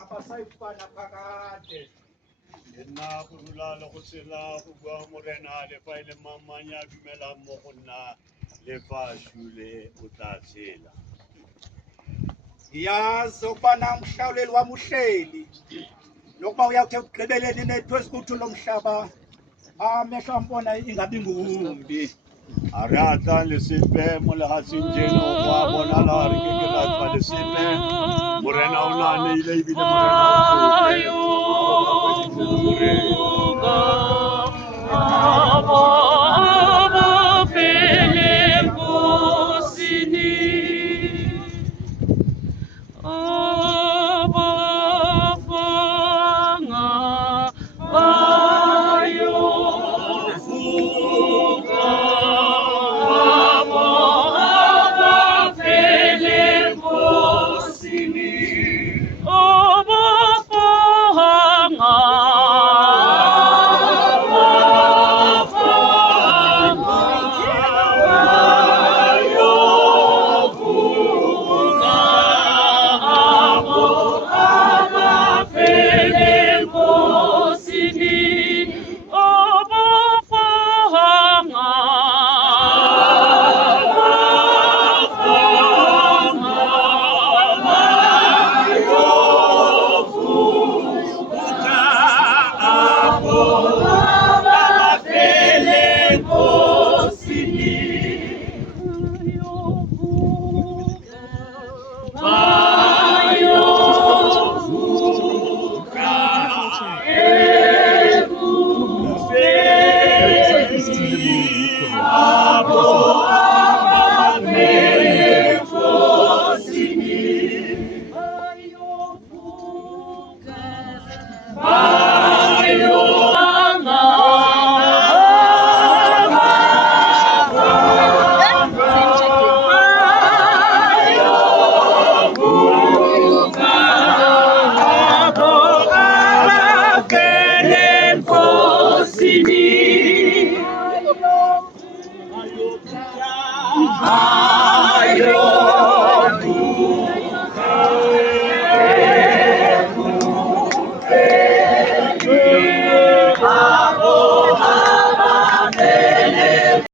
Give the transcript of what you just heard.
abasayifana phakade nna go dula le go tsela go bua morena le fa ile mamanya dumela mo go nna le fa shule o tla tshela yazi ukuba namhlawuleli wamuhleli nokuba uyawuthe ugqibeleni nethosi ukuthi lo mhlaba amehlo ambona ingabi ngumbi arata le sepe mo le hatsingeno kwa bona la re ke la tsa le sepe morena o nane ile ibile morena Ah